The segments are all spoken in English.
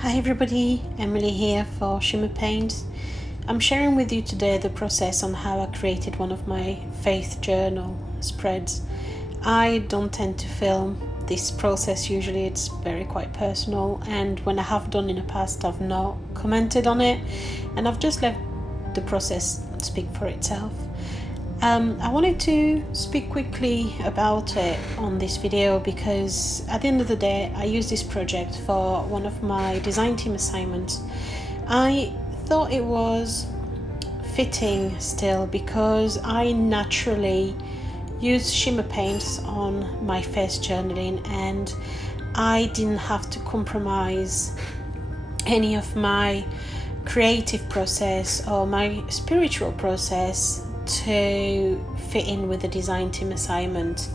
Hi everybody, Emily here for Shimmerz Paintz. I'm sharing with you today the process on how I created one of my faith journal spreads. I don't tend to film this process usually, it's quite personal, and when I have done in the past I've not commented on it and I've just let the process speak for itself. I wanted to speak quickly about it on this video because at the end of the day I use this project for one of my design team assignments. I thought it was fitting still because I naturally use Shimmerz Paintz on my face journaling and I didn't have to compromise any of my creative process or my spiritual process to fit in with the design team assignment,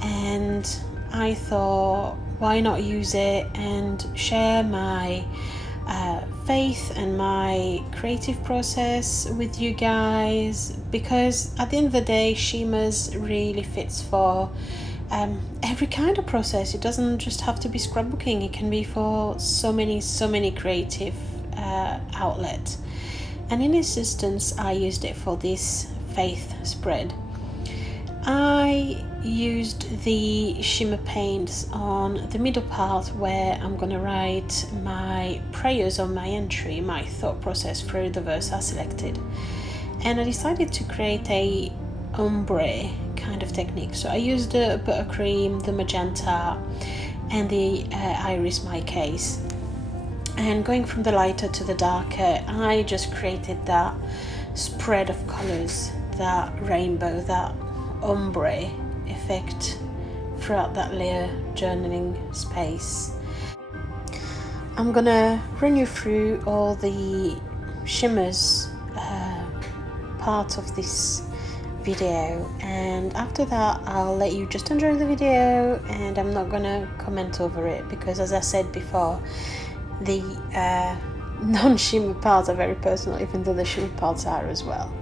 and I thought why not use it and share my faith and my creative process with you guys, because at the end of the day Shimmerz really fits for every kind of process. It doesn't just have to be scrapbooking, it can be for so many creative outlets, and in this instance I used it for this faith spread. I used the Shimmerz Paintz on the middle part where I'm going to write my prayers on my entry, my thought process through the verse I selected, and I decided to create a ombre kind of technique. So I used the buttercream, the magenta and the iris my case, and going from the lighter to the darker I just created that spread of colors, that rainbow, that ombre effect throughout that layer journaling space. I'm gonna run you through all the shimmers part of this video, and after that I'll let you just enjoy the video and I'm not gonna comment over it because, as I said before, the non-shimmer parts are very personal, even though the shimmer parts are as well.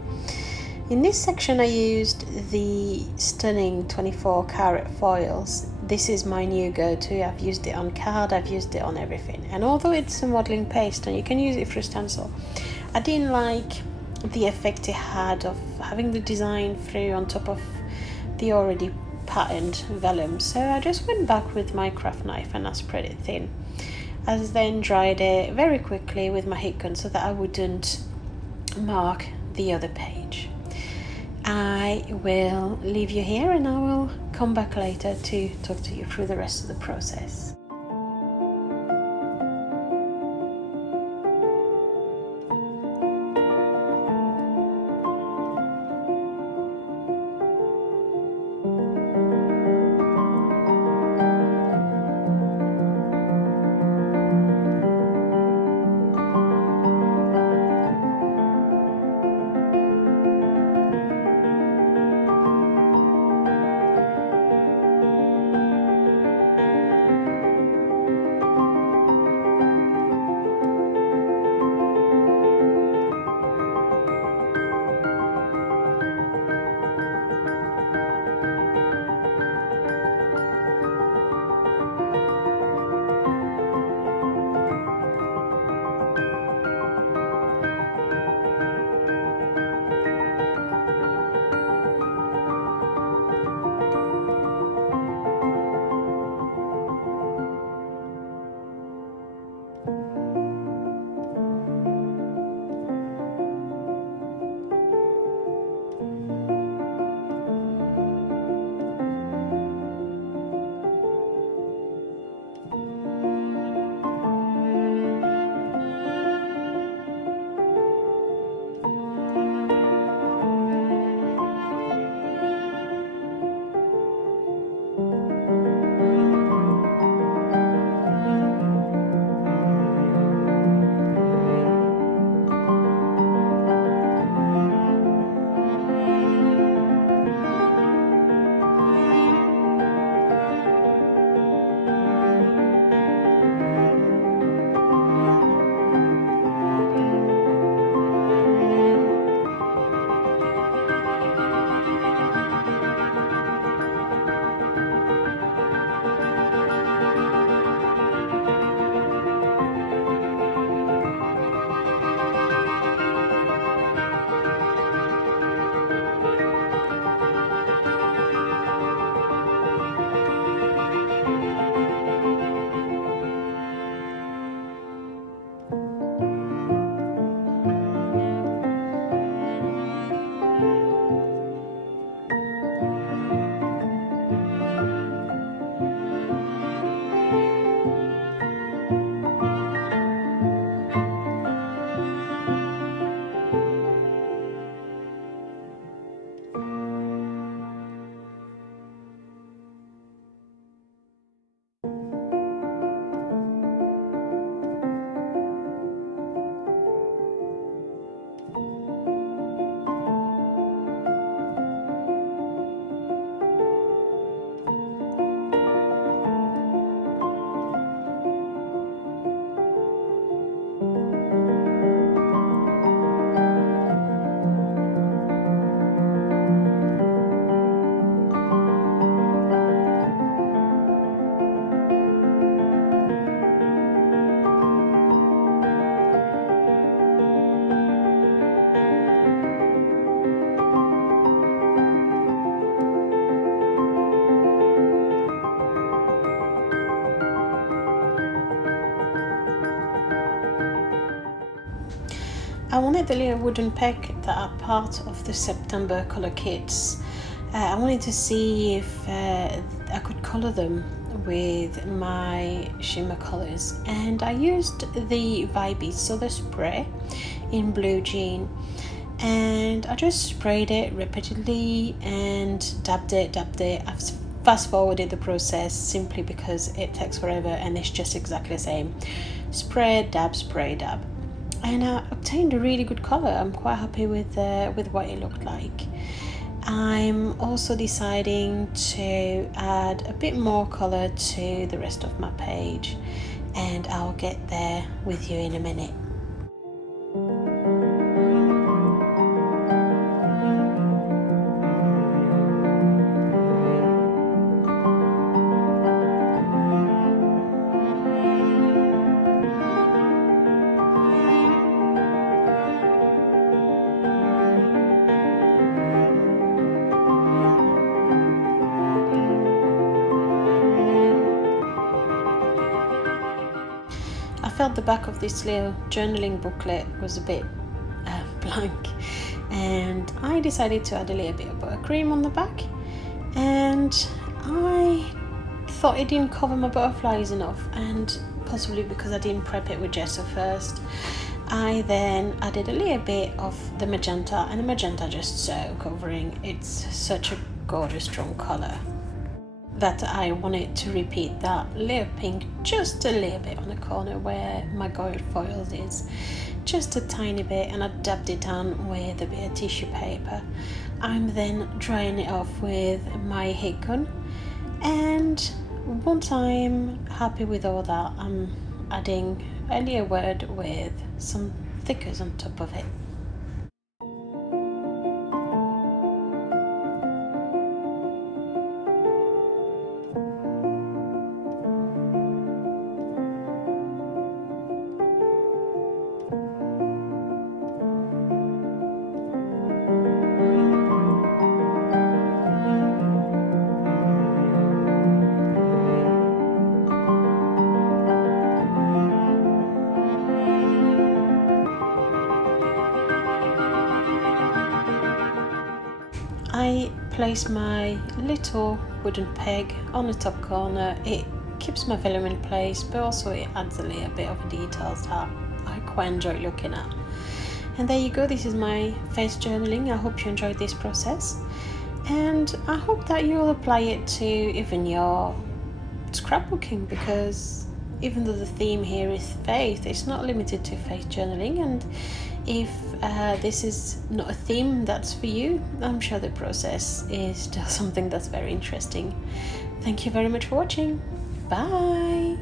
In this section I used the stunning 24 karat foils. This is my new go-to. I've used it on card, I've used it on everything, and although it's a modeling paste and you can use it for a stencil, I didn't like the effect it had of having the design through on top of the already patterned vellum, so I just went back with my craft knife and I spread it thin. I then dried it very quickly with my heat gun so that I wouldn't mark the other page. I will leave you here and I will come back later to talk to you through the rest of the process. I wanted the little wooden peg that are part of the September colour kits. I wanted to see if I could colour them with my shimmer colours, and I used the Vibey, so the spray in blue jean, and I just sprayed it repeatedly and dabbed it. I've fast forwarded the process simply because it takes forever and it's just exactly the same. Spray, dab, spray, dab. And I obtained a really good colour. I'm quite happy with what it looked like. I'm also deciding to add a bit more colour to the rest of my page, and I'll get there with you in a minute. I felt the back of this little journaling booklet was a bit blank, and I decided to add a little bit of buttercream on the back, and I thought it didn't cover my butterflies enough, and possibly because I didn't prep it with gesso first. I then added a little bit of the magenta, and the magenta just so covering. It's such a gorgeous strong colour that I wanted to repeat that little pink just a little bit on the corner where my gold foils is, just a tiny bit, and I dabbed it down with a bit of tissue paper. I'm then drying it off with my heat gun, and once I'm happy with all that, I'm adding a little word with some thickers on top of it. I place my little wooden peg on the top corner. It keeps my vellum in place, but also it adds a little bit of details that I quite enjoy looking at. And there you go, this is my face journaling. I hope you enjoyed this process, and I hope that you'll apply it to even your scrapbooking, because even though the theme here is faith, it's not limited to faith journaling. And if this is not a theme that's for you, I'm sure the process is still something that's very interesting. Thank you very much for watching. Bye.